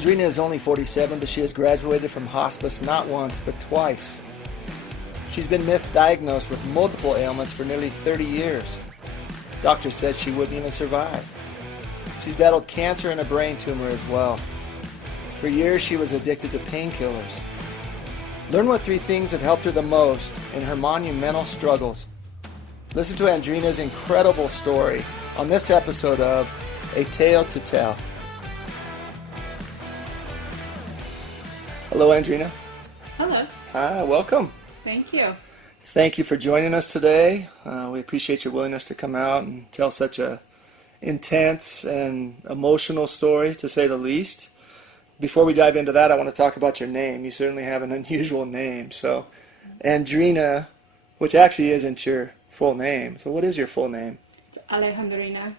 Andrina is only 47, but she has graduated from hospice not once, but twice. She's been misdiagnosed with multiple ailments for nearly 30 years. Doctors said she wouldn't even survive. She's battled cancer and a brain tumor as well. For years, she was addicted to painkillers. Learn what 3 things have helped her the most in her monumental struggles. Listen to Andrina's incredible story on this episode of A Tale to Tell. Hello, Andrina. Hello. Hi, welcome. Thank you. Thank you for joining us today. We appreciate your willingness to come out and tell such a intense and emotional story, to say the least. Before we dive into that, I want to talk about your name. You certainly have an unusual name. So, Andrina, which actually isn't your full name. So what is your full name? It's Alejandrina.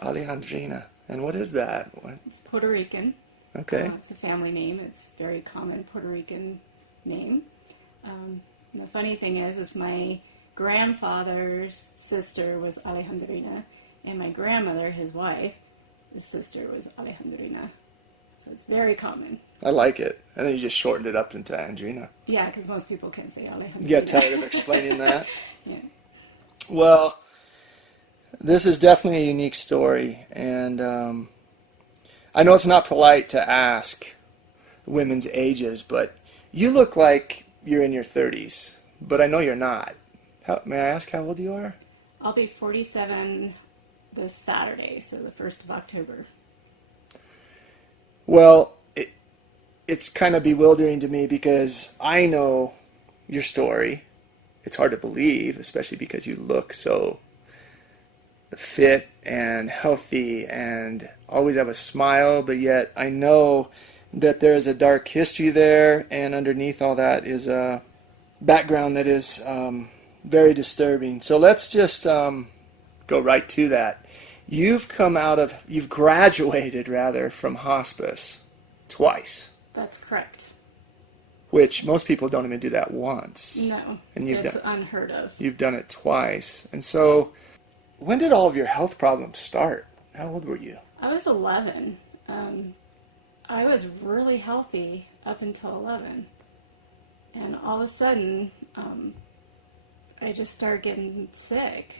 Alejandrina. And what is that? It's Puerto Rican. Okay. It's a family name. It's a very common Puerto Rican name. And the funny thing is my grandfather's sister was Alejandrina, and my grandmother, his wife, his sister was Alejandrina. So it's very common. I like it. And then you just shortened it up into Andrina. Yeah, because most people can't say Alejandrina. You get tired of explaining that? Yeah. Well, this is definitely a unique story, and I know it's not polite to ask women's ages, but you look like you're in your 30s, but I know you're not. May I ask how old you are? I'll be 47 this Saturday, so the 1st of October. Well, it's kind of bewildering to me because I know your story. It's hard to believe, especially because you look so fit and healthy and always have a smile, but yet I know that there is a dark history there, and underneath all that is a background that is very disturbing. So let's just go right to that. You've graduated rather from hospice twice. That's correct. Which most people don't even do that once. No, and it's unheard of. You've done it twice. And so, when did all of your health problems start? How old were you? I was 11. I was really healthy up until 11. And all of a sudden, I just started getting sick.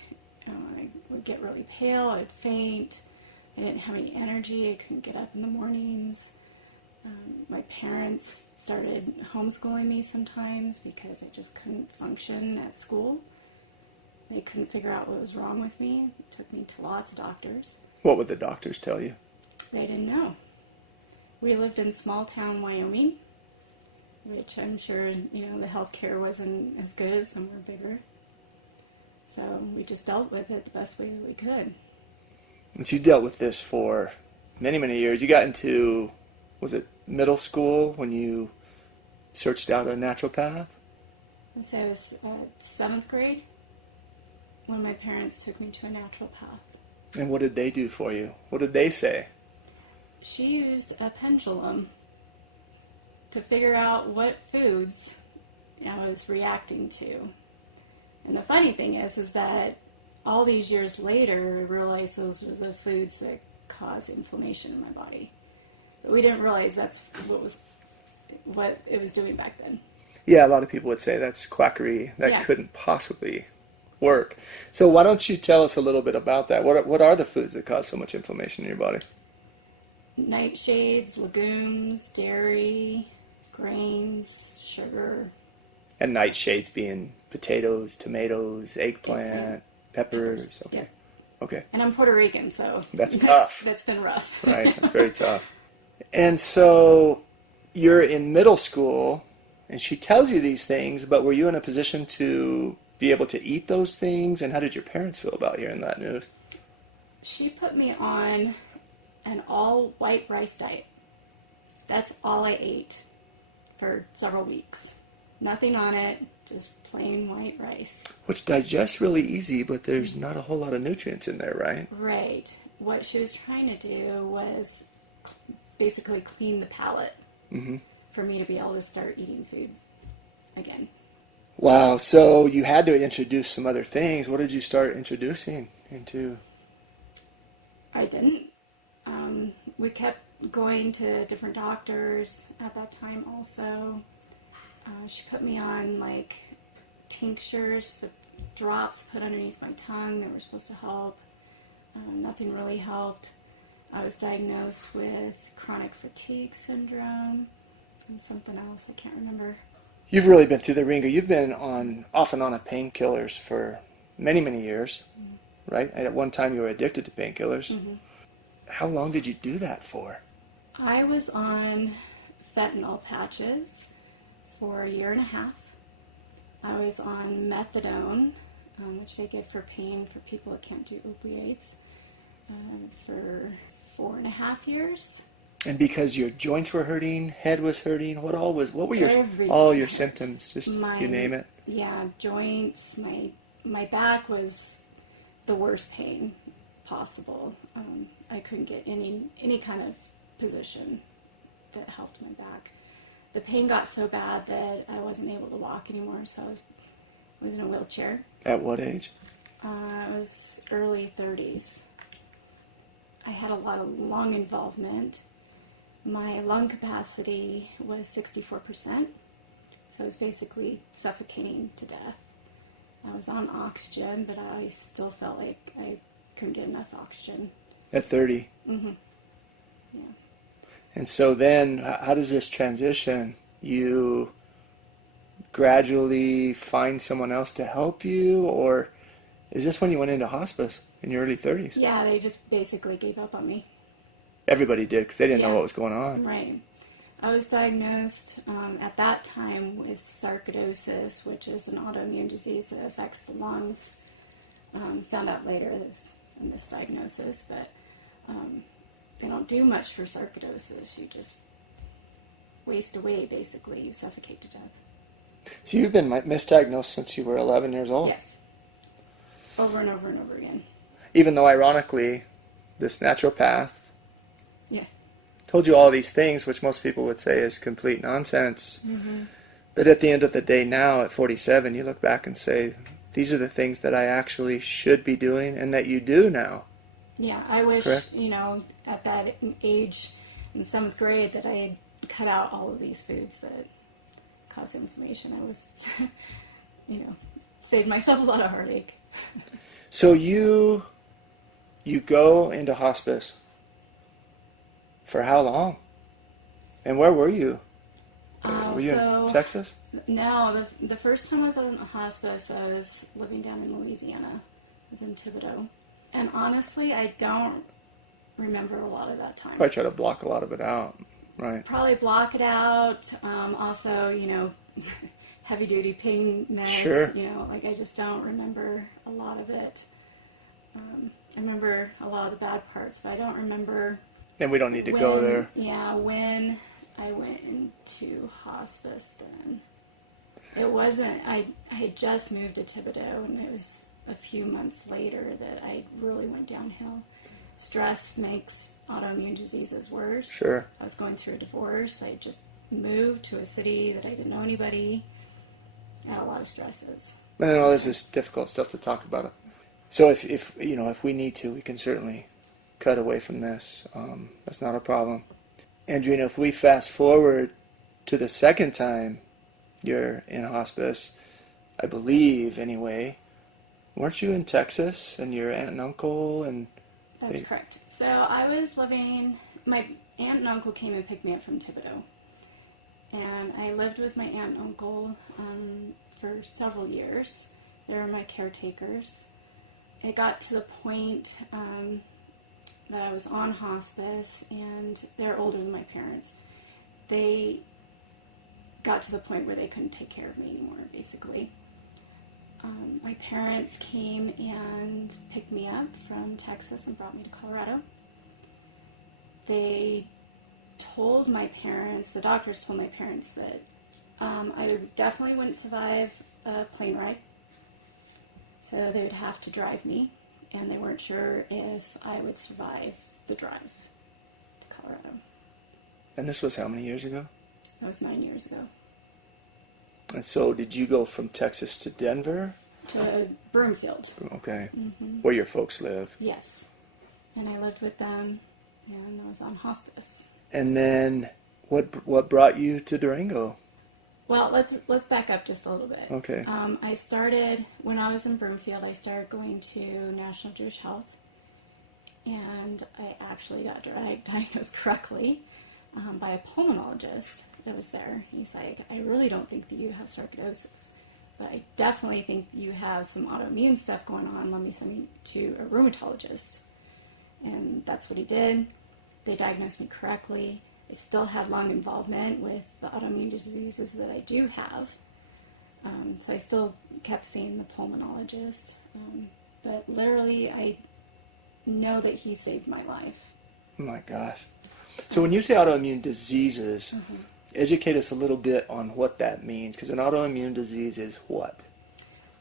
I would get really pale, I'd faint, I didn't have any energy, I couldn't get up in the mornings. My parents started homeschooling me sometimes because I just couldn't function at school. They couldn't figure out what was wrong with me. It took me to lots of doctors. What would the doctors tell you? They didn't know. We lived in small town Wyoming, which I'm sure, the health care wasn't as good as somewhere bigger. So we just dealt with it the best way that we could. And so you dealt with this for many, many years. You got into, was it middle school when you searched out a naturopath? So I was 7th grade when my parents took me to a naturopath. And what did they do for you? What did they say? She used a pendulum to figure out what foods I was reacting to. And the funny thing is that all these years later, I realized those were the foods that cause inflammation in my body. But we didn't realize that's what it was doing back then. Yeah, a lot of people would say that's quackery. That couldn't possibly work. So why don't you tell us a little bit about that? What are the foods that cause so much inflammation in your body? Nightshades, legumes, dairy, grains, sugar. And nightshades being potatoes, tomatoes, eggplant, peppers. Okay. Yeah. Okay. And I'm Puerto Rican, so that's tough. That's been rough. Right. That's very tough. And so you're in middle school, and she tells you these things, but were you in a position to be able to eat those things? And how did your parents feel about hearing that news? She put me on an all-white rice diet. That's all I ate for several weeks. Nothing on it, just plain white rice. Which digests really easy, but there's not a whole lot of nutrients in there, right? Right. What she was trying to do was basically clean the palate for me to be able to start eating food again. Wow, so you had to introduce some other things. What did you start introducing into? I didn't. We kept going to different doctors at that time also. She put me on like tinctures, drops put underneath my tongue that were supposed to help. Nothing really helped. I was diagnosed with chronic fatigue syndrome and something else I can't remember. You've really been through the ringer. You've been on off and on of painkillers for many, many years, right? And at one time you were addicted to painkillers. How long did you do that for? I was on fentanyl patches for a year and a half. I was on methadone, which they give for pain for people that can't do opiates, for 4.5 years. And because your joints were hurting, head was hurting, what were your Everything. all your symptoms? Just you name it. Yeah, joints. My back was the worst pain possible. I couldn't get any kind of position that helped my back. The pain got so bad that I wasn't able to walk anymore, so I was in a wheelchair. At what age? It was early 30s. I had a lot of lung involvement. My lung capacity was 64%, so I was basically suffocating to death. I was on oxygen, but I still felt like I couldn't get enough oxygen. At 30? Mm-hmm. Yeah. And so then, how does this transition? You gradually find someone else to help you, or is this when you went into hospice in your early 30s? Yeah, they just basically gave up on me. Everybody did, because they didn't know Yeah. what was going on. Right. I was diagnosed at that time with sarcoidosis, which is an autoimmune disease that affects the lungs. Found out later there's a misdiagnosis, but they don't do much for sarcoidosis. You just waste away, basically. You suffocate to death. So you've been misdiagnosed since you were 11 years old? Yes. Over and over and over again. Even though, ironically, this naturopath Yeah. told you all these things, which most people would say is complete nonsense, that at the end of the day now, at 47, you look back and say, these are the things that I actually should be doing and that you do now. Yeah, I wish, Correct? At that age in 7th grade that I had cut out all of these foods that cause inflammation. I would, saved myself a lot of heartache. So you go into hospice. For how long? And where were you? Were you in Texas? No, the first time I was in a hospice, I was living down in Louisiana. I was in Thibodeau. And honestly, I don't remember a lot of that time. Probably try to block a lot of it out, right? Probably block it out. Also, heavy-duty pain meds. Sure. I just don't remember a lot of it. I remember a lot of the bad parts, but I don't remember... And we don't need to go there. Yeah, when I went into hospice then. It wasn't... I had just moved to Thibodeau, and it was a few months later that I really went downhill. Stress makes autoimmune diseases worse. Sure. I was going through a divorce. I just moved to a city that I didn't know anybody. I had a lot of stresses. And I know this is difficult stuff to talk about. So if we need to, we can certainly cut away from this. That's not a problem. Andrina, if we fast forward to the second time you're in hospice, I believe anyway, weren't you in Texas and your aunt and uncle and... That's correct. So I was living... My aunt and uncle came and picked me up from Thibodeau. And I lived with my aunt and uncle for several years. They were my caretakers. It got to the point that I was on hospice, and they're older than my parents. They got to the point where they couldn't take care of me anymore, basically. My parents came and picked me up from Texas and brought me to Colorado. They told my parents, the doctors told my parents that I definitely wouldn't survive a plane ride. So they would have to drive me, and they weren't sure if I would survive the drive to Colorado. And this was how many years ago? That was 9 years ago. And so did you go from Texas to Denver? To Broomfield. Okay. Where your folks live? Yes. And I lived with them, and I was on hospice. And then what brought you to Durango? Well, let's back up just a little bit. Okay. I started when I was in Broomfield. I started going to National Jewish Health, and I actually got diagnosed correctly by a pulmonologist that was there. He's like, I really don't think that you have sarcoidosis, but I definitely think you have some autoimmune stuff going on. Let me send you to a rheumatologist. And that's what he did. They diagnosed me correctly. I still had lung involvement with the autoimmune diseases that I do have. So I still kept seeing the pulmonologist. But literally, I know that he saved my life. Oh my gosh. So when you say autoimmune diseases, educate us a little bit on what that means, because an autoimmune disease is what?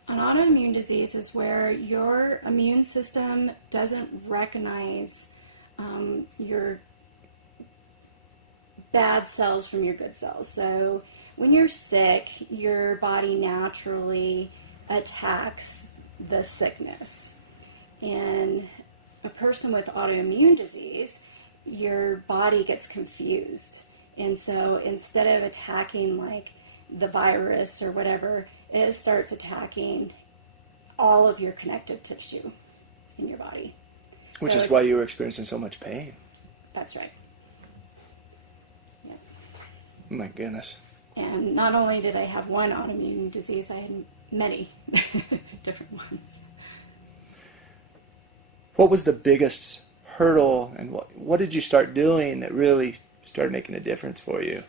An autoimmune disease is where your immune system doesn't recognize your bad cells from your good cells. So when you're sick, your body naturally attacks the sickness. And a person with autoimmune disease, your body gets confused. And so instead of attacking like the virus or whatever, it starts attacking all of your connective tissue in your body. Which is why you were experiencing so much pain. That's right. Yeah. Oh my goodness. And not only did I have one autoimmune disease, I had many different ones. What was the biggest hurdle, and what did you start doing that really started making a difference for you?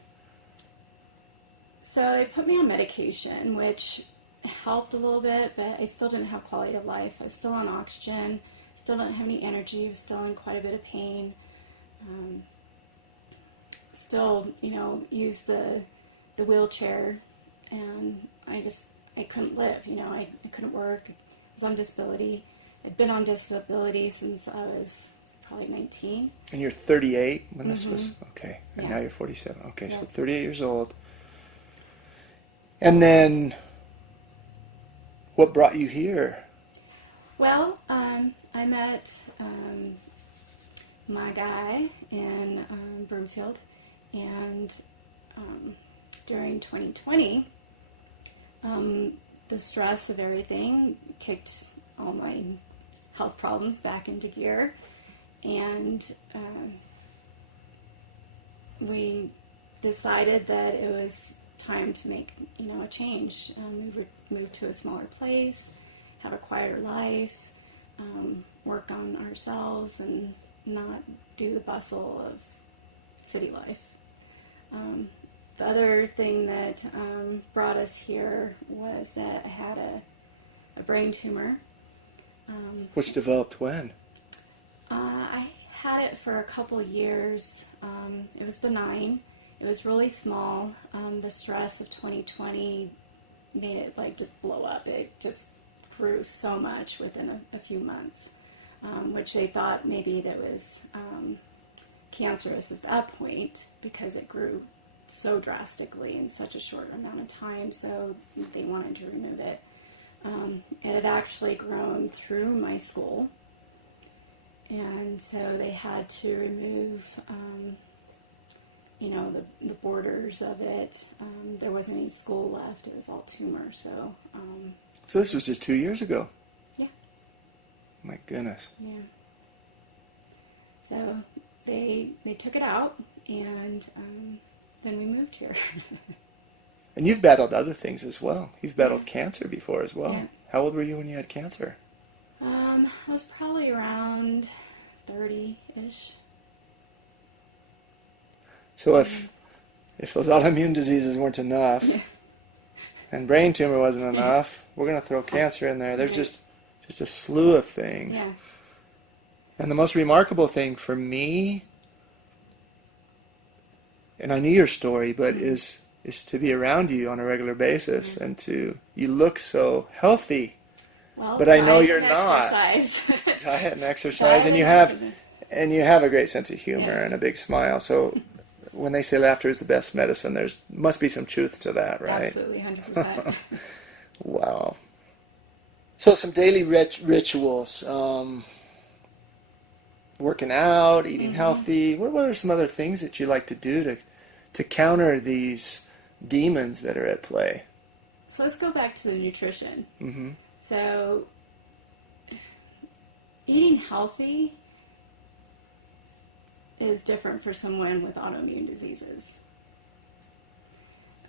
So they put me on medication, which helped a little bit, but I still didn't have quality of life. I was still on oxygen, still didn't have any energy, was still in quite a bit of pain. Still, used the wheelchair, and I couldn't live, I couldn't work. I was on disability. I'd been on disability since I was probably 19. And you're 38 when this was? Okay. And Yeah. now you're 47. Okay, Yeah. so 38 years old. And then, what brought you here? Well, I met my guy in Broomfield, and during 2020, the stress of everything kicked all my health problems back into gear, and we decided that it was time to make a change. We moved to a smaller place, have a quieter life, work on ourselves, and not do the bustle of city life. The other thing that brought us here was that I had a brain tumor. Which developed when? I had it for a couple years. It was benign. It was really small. The stress of 2020 made it just blow up. It just grew so much within a few months, which they thought maybe that was cancerous at that point because it grew so drastically in such a short amount of time, so they wanted to remove it. It had actually grown through my school, and so they had to remove the borders of it. There wasn't any school left. It was all tumor. So this was just 2 years ago? Yeah. My goodness. Yeah. So they took it out, and then we moved here. And you've battled other things as well. You've battled cancer before as well. Yeah. How old were you when you had cancer? I was probably around 30-ish. So if those autoimmune diseases weren't enough, and brain tumor wasn't enough, we're going to throw cancer in there. There's just a slew of things. Yeah. And the most remarkable thing for me, and I knew your story, but is to be around you on a regular basis, and you look so healthy. Well, but I know you're not. Diet and exercise, and you have a great sense of humor and a big smile. So when they say laughter is the best medicine, there must be some truth to that, right? Absolutely, 100%. Wow. So some daily rituals. working out, eating healthy. What are some other things that you like to do to counter these demons that are at play? So let's go back to the nutrition. Mm-hmm. So eating healthy is different for someone with autoimmune diseases.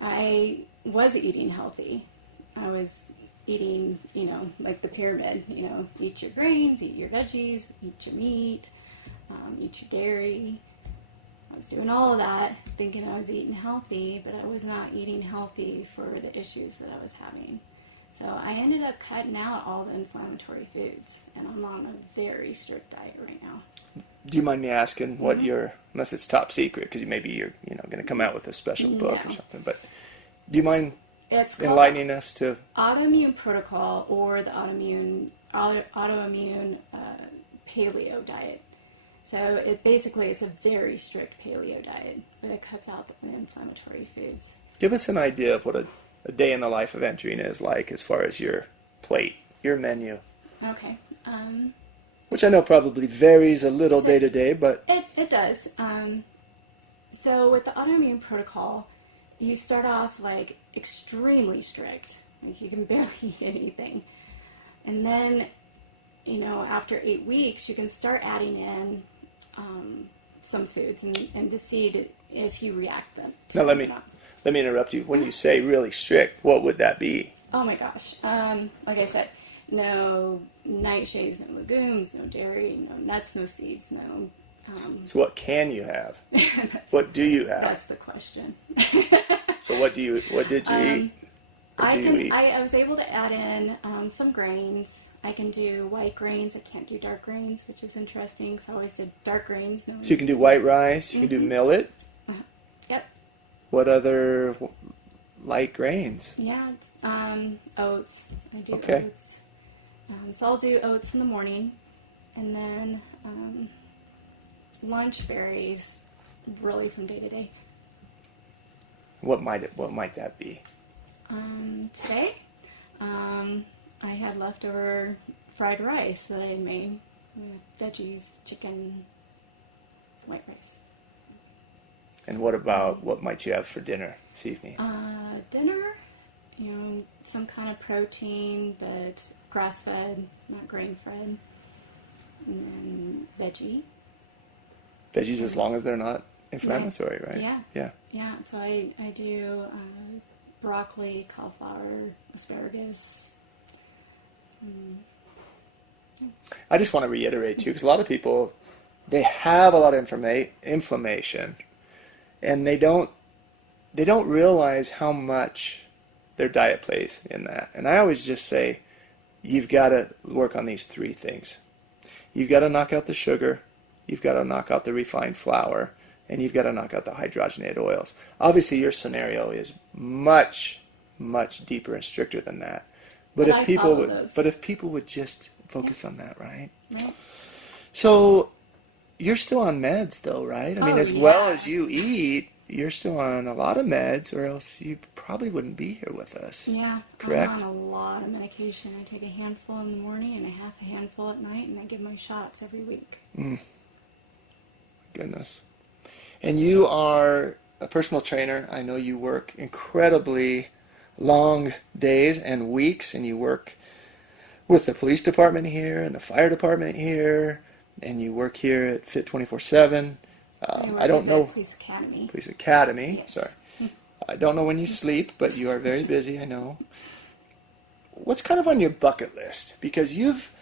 I was eating healthy. I was eating, like the pyramid, eat your grains, eat your veggies, eat your meat, eat your dairy. I was doing all of that, thinking I was eating healthy, but I was not eating healthy for the issues that I was having. So I ended up cutting out all the inflammatory foods, and I'm on a very strict diet right now. Do you mind me asking what unless it's top secret, because maybe you're going to come out with a special book or something, but do you mind enlightening us to autoimmune protocol, or the autoimmune paleo diet? So it's a very strict paleo diet, but it cuts out the inflammatory foods. Give us an idea of what a day in the life of Andrina is like as far as your plate, your menu. Okay. Which I know probably varies a little day to day, but it does. So with the autoimmune protocol, you start off like extremely strict. Like you can barely eat anything. And then, after 8 weeks, you can start adding in some foods and to see if you react them. Now let me interrupt you. When you say really strict, what would that be? Oh my gosh. Like I said, no nightshades, no legumes, no dairy, no nuts, no seeds, no... So what can you have? What do you have? That's the question. So what did you eat? What do you eat? I was able to add in some grains. I can do white grains. I can't do dark grains, which is interesting. So I always did dark grains. So you can do white rice. You can do millet. Yep. What other light grains? Yeah, it's, oats. I do okay. Oats. So I'll do oats in the morning, and then lunch varies really from day to day. What might that be? Today, I had leftover fried rice that I had made with veggies, chicken, white rice. And what might you have for dinner this evening? Dinner, some kind of protein, but grass-fed, not grain-fed, and then veggie. Veggies, as long as they're not inflammatory, right? Yeah. Yeah. So I do broccoli, cauliflower, asparagus. I just want to reiterate too, because a lot of people, they have a lot of inflammation, and they don't realize how much their diet plays in that. And I always just say, you've got to work on these three things. You've got to knock out the sugar, you've got to knock out the refined flour, and you've got to knock out the hydrogenated oils. Obviously, your scenario is much, much deeper and stricter than that. But if people would just focus on that, right? Right. So you're still on meds, though, right? I mean, as well as you eat, you're still on a lot of meds, or else you probably wouldn't be here with us. Yeah, correct? I'm on a lot of medication. I take a handful in the morning and a half a handful at night, and I give my shots every week. Goodness. And you are a personal trainer. I know you work incredibly long days and weeks, and you work with the police department here and the fire department here, and you work here at Fit 24/7. I don't know. Police Academy. Police Academy. Yes. Sorry. I don't know when you sleep, but you are very busy, I know. What's kind of on your bucket list? Because you've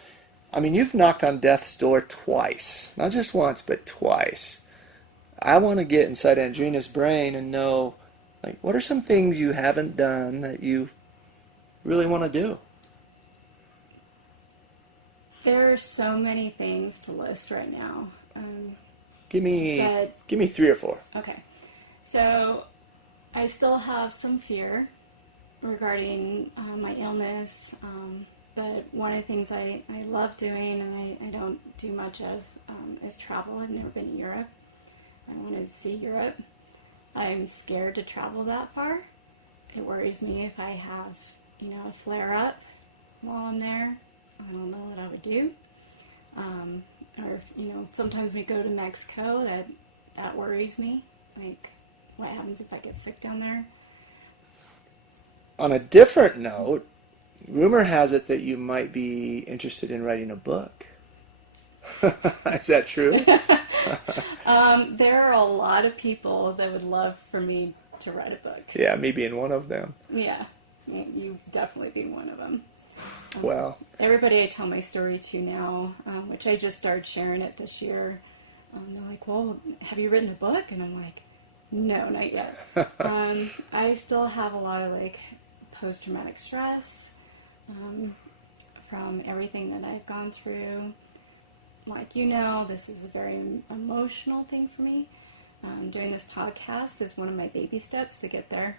knocked on death's door twice. Not just once, but twice. I want to get inside Andrina's brain and know, like, what are some things you haven't done that you really want to do? There are so many things to list right now. Give me 3 or 4. Okay. So I still have some fear regarding my illness, but one of the things I love doing and I don't do much of is travel. I've never been to Europe. I want to see Europe. I'm scared to travel that far. It worries me if I have, a flare-up while I'm there. I don't know what I would do. Or, sometimes we go to Mexico, that worries me. Like, what happens if I get sick down there? On a different note, rumor has it that you might be interested in writing a book. Is that true? There are a lot of people that would love for me to write a book. Yeah, me being one of them. Yeah, you definitely be one of them. Well, everybody I tell my story to now, which I just started sharing it this year, they're like, well, have you written a book? And I'm like, no, not yet. I still have a lot of post-traumatic stress from everything that I've gone through. This is a very emotional thing for me. Doing this podcast is one of my baby steps to get there.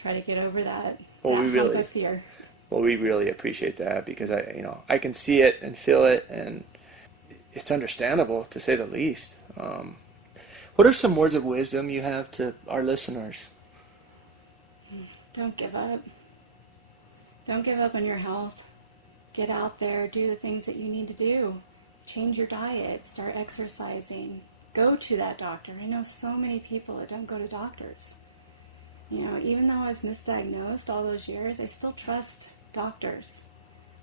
Try to get over that hump of fear. Well, we really appreciate that because I can see it and feel it, and it's understandable to say the least. What are some words of wisdom you have to our listeners? Don't give up. Don't give up on your health. Get out there, do the things that you need to do. Change your diet, start exercising, go to that doctor. I know so many people that don't go to doctors. Even though I was misdiagnosed all those years, I still trust doctors.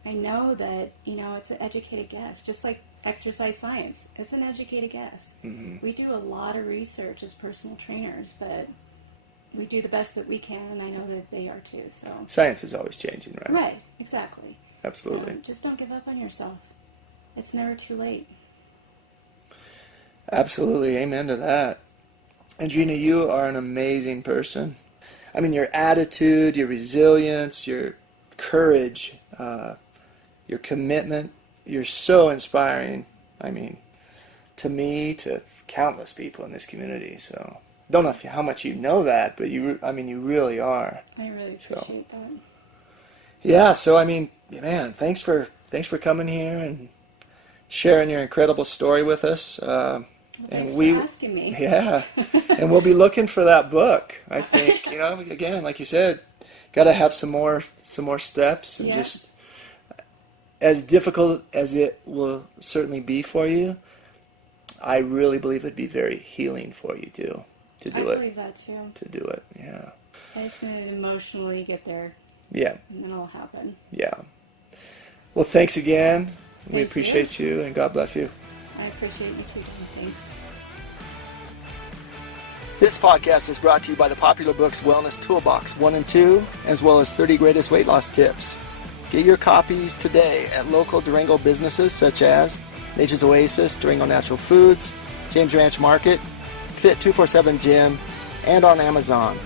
I know that, it's an educated guess, just like exercise science. It's an educated guess. Mm-hmm. We do a lot of research as personal trainers, but we do the best that we can, and I know that they are too. So science is always changing, right? Right, exactly. Absolutely. Just don't give up on yourself. It's never too late. Absolutely. Amen to that. Andrina, you are an amazing person. I mean, your attitude, your resilience, your courage, your commitment, you're so inspiring. I mean, to me, to countless people in this community. So, don't know how much you know that, but you really are. I really appreciate that. Yeah. So, man, thanks for coming here and sharing your incredible story with us. Thanks for asking me. Yeah, and we'll be looking for that book. I think again, like you said, got to have some more steps, and just as difficult as it will certainly be for you, I really believe it'd be very healing for you too to do it. I believe that too. To do it, yeah. I just need to emotionally get there. Yeah. And then it'll happen. Yeah. Well, thanks again. We appreciate you, and God bless you. I appreciate you too. Thanks. This podcast is brought to you by the popular books Wellness Toolbox 1 and 2, as well as 30 Greatest Weight Loss Tips. Get your copies today at local Durango businesses such as Nature's Oasis, Durango Natural Foods, James Ranch Market, Fit 247 Gym, and on Amazon.